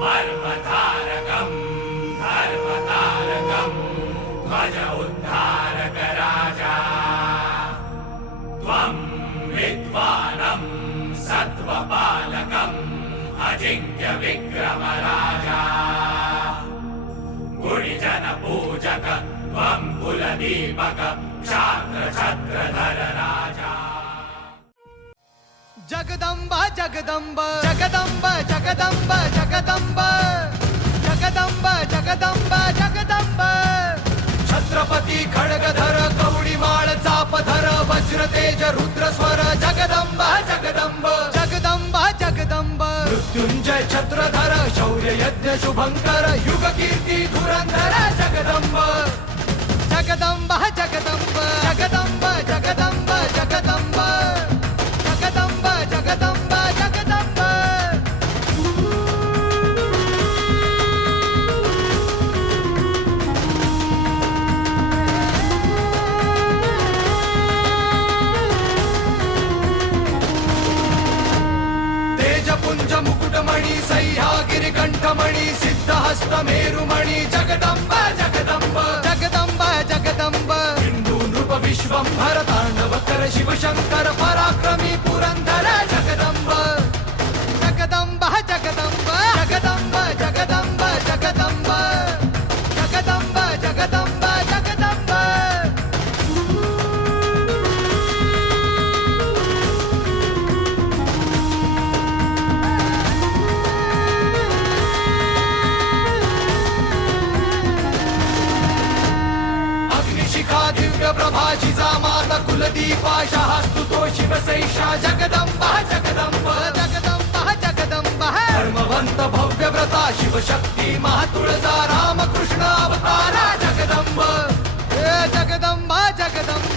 मर्मधारकं धर्मतारकं ध्वज उद्धारक राजा त्वं विद्वानं सत्त्वपालकम् अजिंक्य विक्रम राजा गुणिजन पूजक त्वं कुलदीपक क्षात्र छत्रधर राजा जगदंब जगदंब जगदंब जगदंब जगदंब जगदंब जगदंब जगदंब छत्रपती खड्गधर कवडीमाळ चापधर वज्रतेज रुद्रस्वर जगदंब जगदंब जगदंब जगदंब मृत्युंजय छत्रधर शौर्य यज्ञ शुभंकर युग कीर्ती धुरंधर जगदंब जगदंब जगदंब जगदंब जगदंब जगदंब जगदंब जगदंब जगदंब तेजपुंज मुकुटमणि सह्यागिरि कंठमणि सिद्धहस्त मेरुमणि जगदंब जगदंब जगदंब जगदंब हिंदू नृप विश्वंभर तांडव कर शिवशंकर पराक्रमी पुरंदर जगदंब जगदंब जगदंब जगदंब जगदंब जगदंब जगदंब जगदंब जगदंब अग्निशिखा दिव्य प्रभा जिजामाता कुलदीपाशहास्तु तो शिवसैषा जगदंब जगदंब जगदंब जगदंब धर्मवंत भव्य व्रता शिवशक्ती महातुळजा रामकृष्ण अवतारा जगदंब जगदंब जगदंब